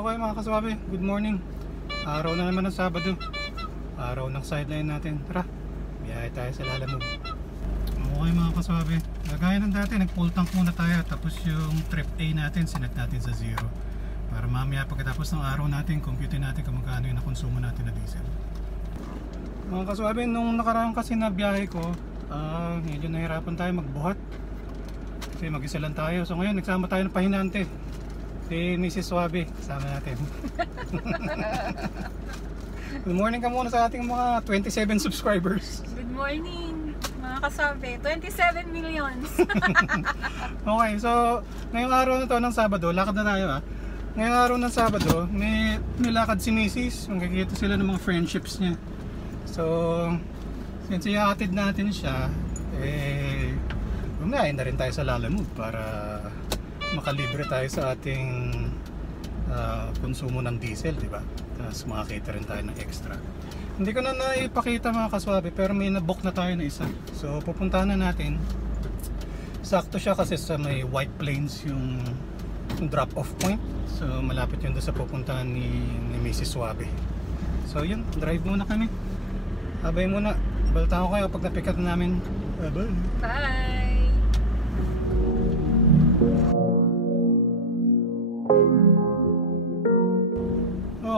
Okay mga kaswabe, good morning. Araw na naman ng Sabado. Araw ng sideline natin. Tara, biyahe tayo sa Lalamove. Okay mga kaswabe, gaya ng dati, nag-full tank muna tayo. Tapos yung trip A natin, sinet natin sa 0. Para mamaya pagkatapos ng araw natin, compute natin kung magkano yung nakonsumo natin na diesel. Mga kaswabe, nung nakaraan kasi na biyahe ko, medyo nahirapan tayo magbuhat. Kasi mag-isa lang tayo. So ngayon, nagsama tayo ng pahinante. Si Mrs. Suabe, kasama natin. Good morning ka muna sa ating mga 27 subscribers. Good morning mga kasabi, 27 millions. Okay, so ngayong araw na to ng Sabado, lakad na tayo ngayong araw ng Sabado, may lakad si Mrs. Magkikita sila ng mga friendships niya. So, since ihatid natin siya, bumiyahin na rin tayo sa Lalamove para makalibre tayo sa ating konsumo ng diesel, di ba? Tapos makakita rin tayo ng extra. Hindi ko na naipakita mga kaswabe, pero may nabook na tayo na isa. So pupuntahan na natin. Sakto siya kasi sa may White Plains yung drop off point. So malapit yun doon sa pupuntahan ni Mrs. Suabe. So yun, drive muna kami. Abay muna. Balita ko kayo pag napick up namin. Bye! Bye!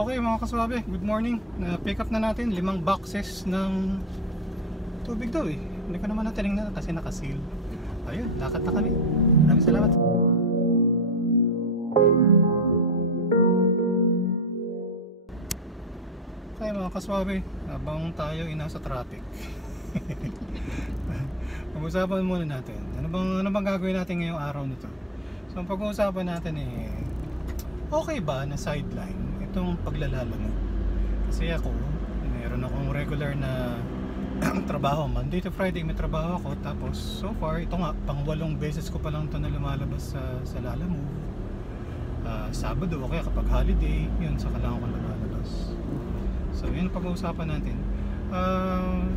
Okay mga kaswabe, good morning. Na-pick up na natin 5 boxes ng tubig daw eh. Hindi ko naman natinignan kasi nakaseal. Ayun, lakad na kami. Maraming salamat. Okay mga kaswabe, habang tayo inasa traffic. Pag-usapan muna natin. Ano bang gagawin natin ngayong araw nito? So ang pag-uusapan natin okay ba na sideline itong paglalamove? Kasi ako, meron akong regular na trabaho. Monday to Friday may trabaho ako. Tapos so far, ito nga, pang 8 beses ko pa lang ito na lumalabas sa Lalamove. Sabado, okay, kapag holiday, yun, saka lang ako lumalabas. So yun ang pag-uusapan natin.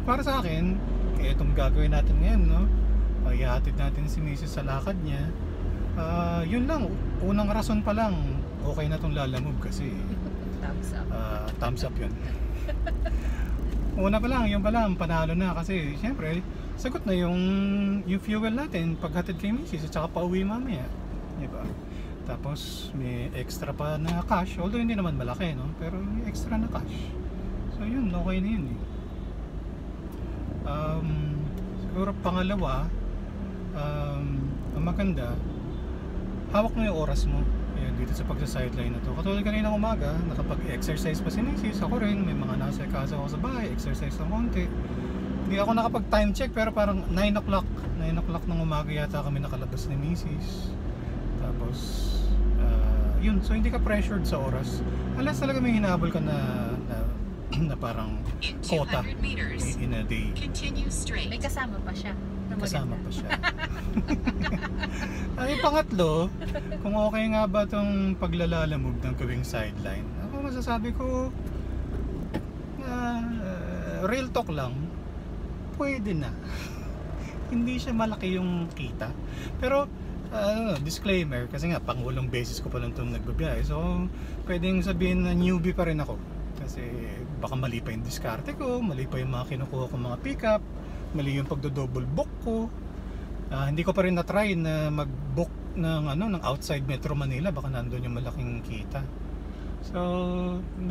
Para sa akin, kaya itong gagawin natin ngayon, no? Ihatid natin si Mrs. sa lakad niya. Yun lang, unang rason pa lang, okay na itong Lalamove kasi thumbs up yun. Una pa lang, yun pa lang, panalo na kasi syempre, sagot na yung fuel natin paghatid kay Mrs. at saka pauwi mamaya, diba? Tapos may extra pa na cash, although hindi naman malaki, no? Pero may extra na cash. So yun, okay na yun siguro pangalawa, ang maganda, hawak mo yung oras mo. Ayan, dito sa pagsa-sideline na to. Katulad kaninang umaga, nakapag-exercise pa si Mrs. Ako rin, may mga nasa casa ako sa bahay, exercise ng konti. Hindi ako nakapag-time check, pero parang 9 o'clock ng umaga yata kami nakalabas ni Mrs. Tapos, yun, so hindi ka pressured sa oras. Unless talaga may hinabol ka na parang quota in a day. May kasama pa siya. Kasama pa siya. Ay, pangatlo, kung okay nga ba itong paglalalamove ng gawing sideline, ako masasabi ko, real talk lang, pwede na. Hindi siya malaki yung kita. Pero, disclaimer, kasi nga, pang 8 beses ko pa lang itong nagbabiyahe. So, pwedeng sabihin na newbie pa rin ako. Kasi, baka mali pa yung diskarte ko, mali pa yung mga kinukuha kong mga pick-up, mali yung pagdo-double book ko. Hindi ko pa rin na-try na mag-book ng outside Metro Manila, baka nandun yung malaking kita. So,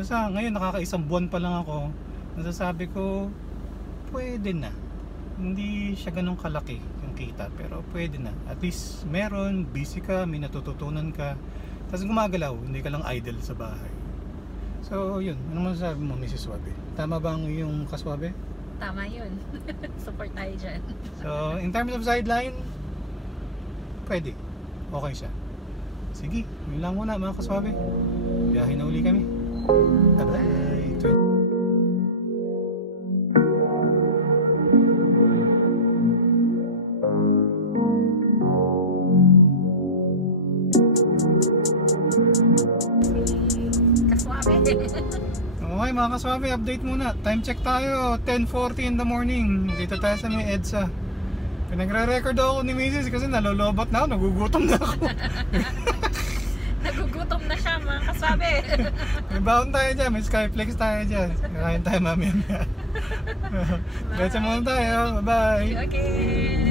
basta ngayon nakakaisang buwan pa lang ako, nasasabi ko pwede na. Hindi siya ganun kalaki yung kita, pero pwede na. At least meron, busy ka, may natututunan ka, tapos gumagalaw, hindi ka lang idle sa bahay. So yun, ano masasabi mo Mrs. Suabe? Tama ba ang iyong kaswabe? Tama yun. Support tayo dyan. So, in terms of sideline, pwede. Okay siya. Sige, yun lang muna mga kaswabe. Biyahe na uli kami. Bye-bye. Okay mga kaswabe, update muna. Time check tayo, 10:40 in the morning. Dito tayo sa may EDSA. Pinagre-record ako ni Mrs. kasi nalolobot na ako, nagugutom na ako. Nagugutom na siya mga kasabi. May baon tayo dyan, may Skyflex tayo dyan. Kakain tayo mamaya. Diretso muna tayo, bye-bye. Okay.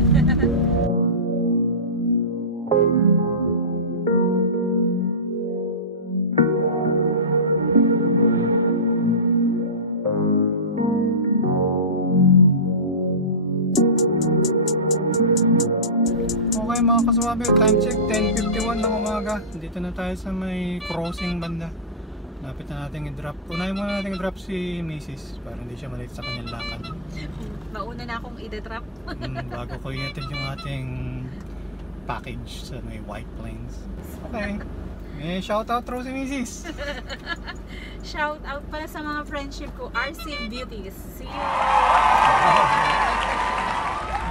Okay mga kaswabe, time check 10:51 ng umaga. Dito na tayo sa may crossing banda. Lapit na natin i-drop. Unahin muna natin i-drop si Mrs. para hindi siya malate sa kanyang lakad. Mauna na akong i-drop. Bago ko i-attend yung ating package sa may White Plains. Okay. May shoutout through si Mrs. Shout out pala sa mga friendship ko, RC Beauties. See you!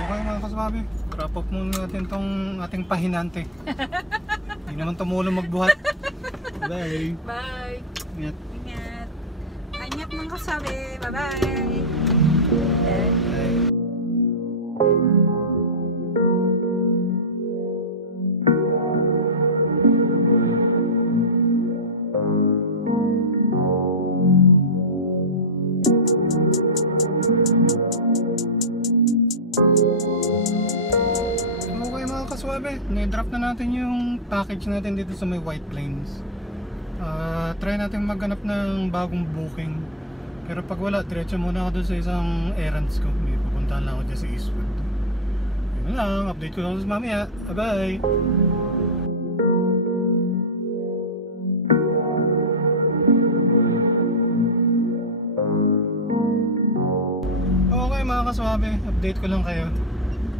Okay mga kaswabe, drop off muna natin tong ating pahinante. Hindi naman tumulong magbuhat. Bye! Bye! Ingat! Ingat! Ingat mga kasabi! Bye-bye! Bye! Na-drop na natin yung package natin dito sa may White Plains. Try natin maghanap ng bagong booking. Pero pag wala, diretso muna ako doon sa isang errands ko. May pupuntahan lang ako dyan sa Eastwood. Yun lang, update ko lang sa mamaya. Bye-bye! Okay mga kaswabe, update ko lang kayo.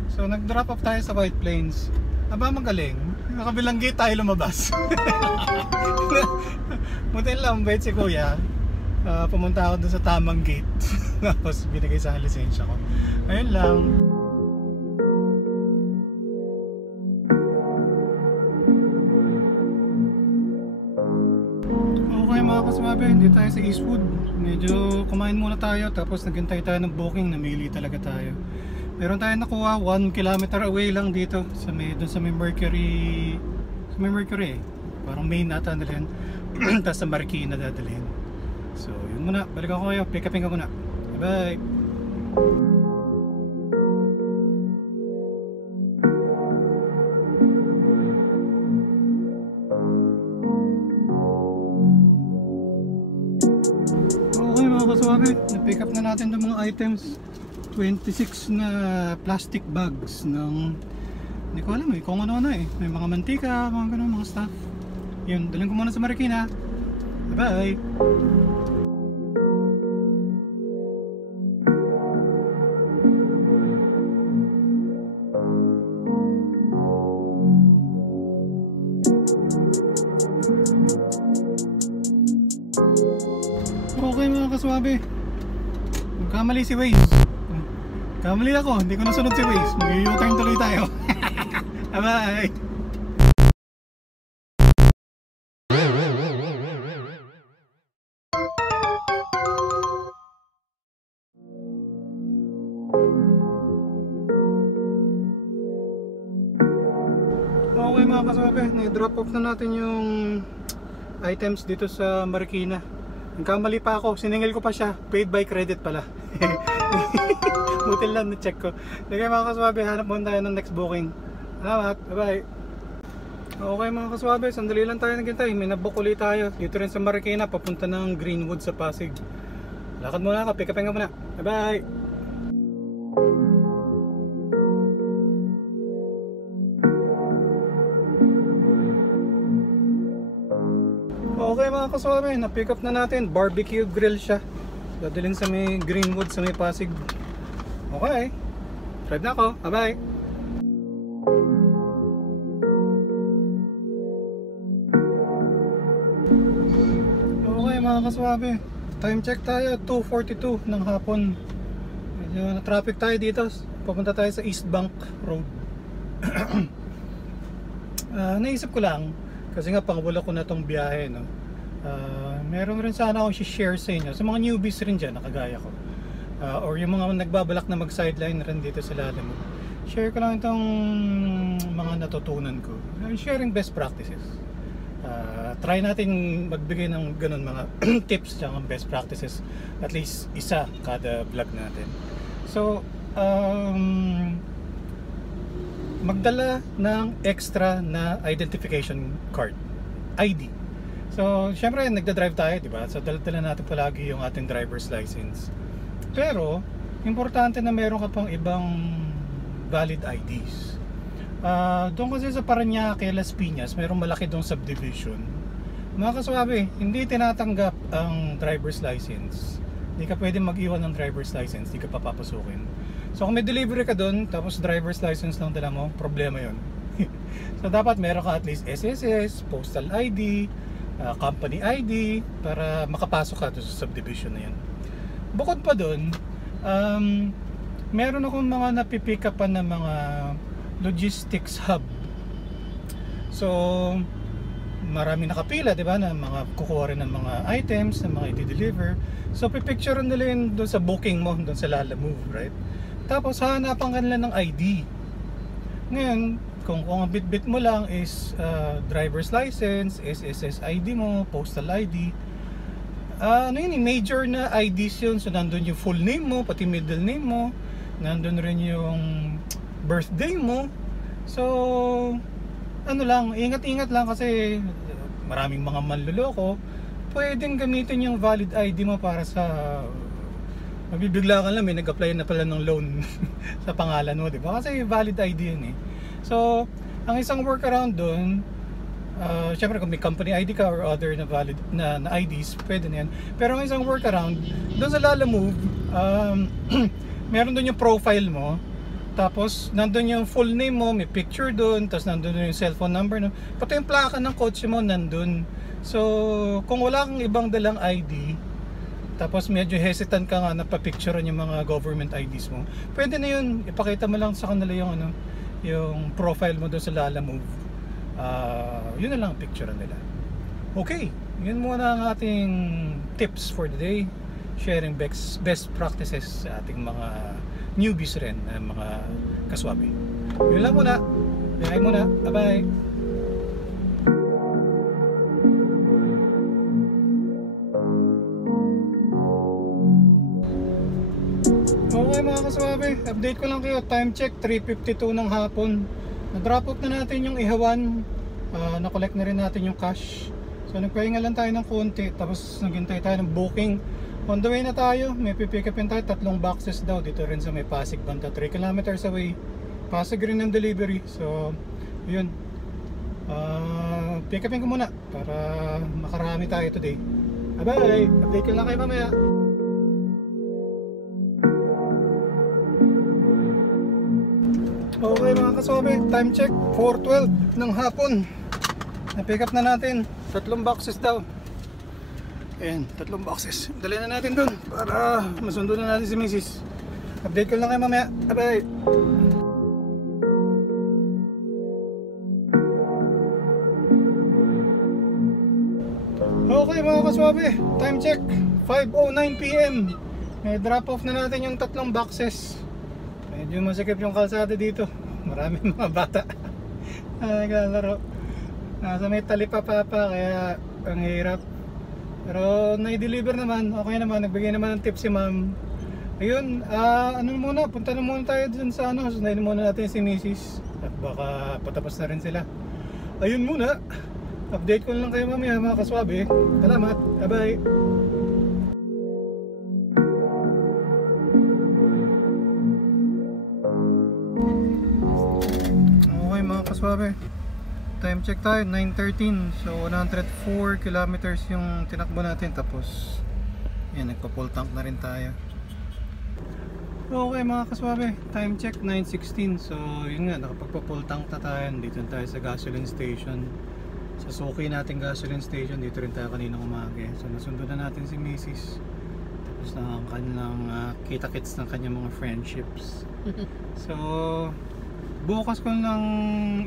So nag-drop off tayo sa White Plains. Aba magaling, nakabilang gate tayo lumabas. Buti lang, bait si kuya. Pumunta ako dun sa tamang gate. Tapos binigay sa akin lisensya ko. Ayun lang. Okay mga kaswabe, hindi tayo sa Eastwood. Medyo kumain muna tayo, tapos naghintay tayo ng booking. Namili talaga tayo. Meron tayong nakuha 1 kilometer away lang dito sa may, dun sa may Mercury. Sa may Mercury parang main nata dalhin. Tapos sa Marikina dadalhin. So yun muna, balikan ko kayo, pick upin ka muna. Bye bye. Okay mga kaswabe, na-pick up na natin yung mga items. 26 na plastic bags ng, hindi ko alam kung ano-ano may mga mantika, mga ganun, mga stuff. Yun, dalhin ko muna sa Marikina. Bye bye. Okay mga kaswabe, magkamali si Waze. Kamali ako, hindi ko nasunod si Waze. Mag-u-turn tuloy tayo. Bye! Okay mga kaswabe, na-drop off na natin yung items dito sa Marikina. Nagkamali pa ako, siningil ko pa siya. Paid by credit pala. Buti lang na-check ko. Okay mga kaswabe, hanap muna tayo ng next booking. Salamat, bye-bye. Okay mga kaswabe, sandali lang tayo naghintay. May nabook ulit tayo dito rin sa Marikina, papunta ng Greenwood sa Pasig. Lakad muna ako, pick upin ka muna. Bye-bye. Okay mga kaswabe, na-pick up na natin. Barbecue grill siya. Dadalhin sa may Greenwood, sa may Pasig. Okay, drive na ako. Bye-bye. Okay mga kaswabe, time check tayo, 2:42 ng hapon. Medyo na-traffic tayo dito. Papunta tayo sa East Bank Road. Naisip ko lang, kasi nga pangwala ko na tong biyahe, no? Meron rin sana akong share sa inyo, sa mga newbies rin dyan, nakagaya ko. Or yung mga nagbabalak na mag-sideline rin dito sa Lalamove. Share ko lang itong mga natutunan ko. Sharing best practices. Try natin magbigay ng ganun mga tips at best practices, at least isa kada vlog natin. So magdala ng extra na identification card, ID. So syempre nagda-drive tayo, di ba? So dala natin palagi yung ating driver's license. Pero importante na meron ka pang ibang valid IDs. Doon kasi sa Parañaque, Las Piñas, merong malaki doong subdivision. Mga kaswabe, hindi tinatanggap ang driver's license. Hindi ka pwede mag-iwan ng driver's license, hindi ka papapasukin. So kung may delivery ka doon, tapos driver's license lang dala mo, problema yon. So dapat meron ka at least SSS, postal ID, company ID, para makapasok ka doon sa subdivision na yan. Bukod pa doon, meron akong mga napipick up pa na mga logistics hub. So marami nakapila, di ba, na mga kukuha rin ng mga items na mga i-deliver. So pipicturean nila yun doon sa booking mo, doon sa Lalamove, right? Tapos hanapan ka nila ng ID. Ngayon, kung ang bit-bit mo lang is driver's license, SSS ID mo, postal ID, ano yun, major na IDs yun. So nandun yung full name mo, pati middle name mo, nandun rin yung birthday mo. So ano lang, ingat-ingat lang kasi maraming mga manloloko. Pwedeng gamitin yung valid ID mo para sa mabibigla ka lang, may nag-apply na pala ng loan sa pangalan mo, di ba? Kasi valid ID yun eh. So ang isang workaround doon, syempre kung may company ID ka or other na valid na IDs, pwede na yan. Pero ang isang workaround doon sa Lalamove, meron doon yung profile mo. Tapos nandun yung full name mo, may picture doon, tapos nandun yung cellphone number, no? Pati yung plaka ng kotse mo nandun. So kung wala kang ibang dalang ID, tapos medyo hesitant ka nga na papicturean yung mga government IDs mo, pwede na yun, ipakita mo lang sa kanila yung ano, yung profile mo doon sa Lalamove. Yun na lang ang picturean nila. Okay, yun muna ang ating tips for the day, sharing best practices sa ating mga newbies rin, mga kaswabe. Yun lang muna. Biyahe muna. Bye-bye. Okay mga kaswabe, update ko lang kayo. Time check, 3:52 ng hapon. Na-drop off na natin yung ihawan. Na-collect na rin natin yung cash. So nagpahinga lang tayo ng konti. Tapos naghintay tayo ng booking. On the way na tayo, may pipick upin tayo, 3 boxes daw dito rin sa may Pasig banda, 3 kilometers away. Pasig rin ng delivery. So yun, pick upin ko muna para makarami tayo today. Bye bye, update ko lang kayo mamaya. Okay mga kaswabe, time check, 4:12 ng hapon. Na-pick up na natin, 3 boxes daw. Ayan, 3 boxes. Dali na natin dun para masundo na natin si Mrs. Update ko lang kayo mamaya. Bye-bye. Okay mga kaswabe, time check, 5:09 PM. May drop off na natin yung 3 boxes. Medyo masikip yung kalsada dito. Maraming mga bata naglalaro. Nasa may talipapa kaya ang hirap. Pero na-deliver naman, okay naman, nagbigay naman ng tip si ma'am. Ayun, ano muna, punta na muna tayo dun sa ano, sundayin muna natin si Mrs. At baka patapos na rin sila. Ayun muna, update ko lang kayo mamaya mga kaswabe. Salamat, bye bye. Okay mga kaswabe, time check tayo, 9:13. So 104 kilometers yung tinakbo natin. Tapos yan, nagpa-full tank na rin tayo. Okay mga kaswabe, time check 9:16. So yun nga, nakapagpa-full tank na tayo. Dito tayo sa gasoline station, sa suki natin gasoline station. Dito rin tayo kanina umaga. So nasundo na natin si Mrs. Tapos na ang kanilang kita-kits ng kanyang mga friendships. So bukas ko lang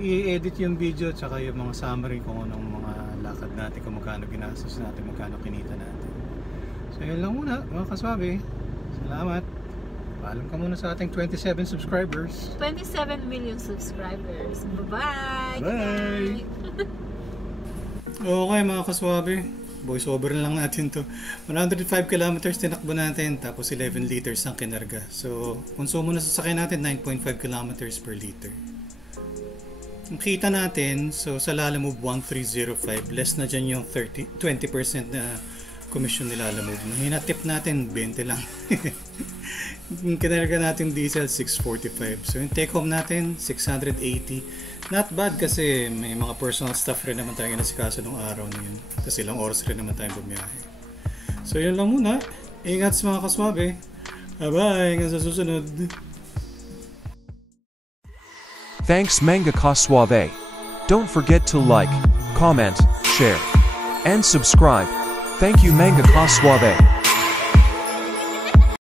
i-edit yung video at saka yung mga summary kung anong mga lakad natin, kung magkano ginastos natin, magkano kinita natin. So yun lang muna mga kaswabe. Salamat. Paalam ka muna sa ating 27 subscribers. 27 million subscribers. Bye-bye. Bye. Good night. Okay mga kaswabe, voice over na lang natin to. 105 kilometers tinakbo natin, tapos 11 liters ang kinarga. So, konsumo na sasakyan natin 9.5 kilometers per liter. Ang kita natin, so sa Lalamove 1305, less na dyan yung 20% na commission ni Lalamove. Hinatip natin 20 lang. Yung kinarga natin diesel 645. So yung take home natin 680. Not bad kasi may mga personal stuff rin naman tayo nasikaso nung araw na yun. Tapos ilang oras rin naman tayo bumiyahe. So yun lang muna. Ingat sa mga kaswabe. Bye-bye. Hanggang sa susunod. Thanks Manga Ka Suave. Don't forget to like, comment, share, and subscribe. Thank you Manga Ka Suave.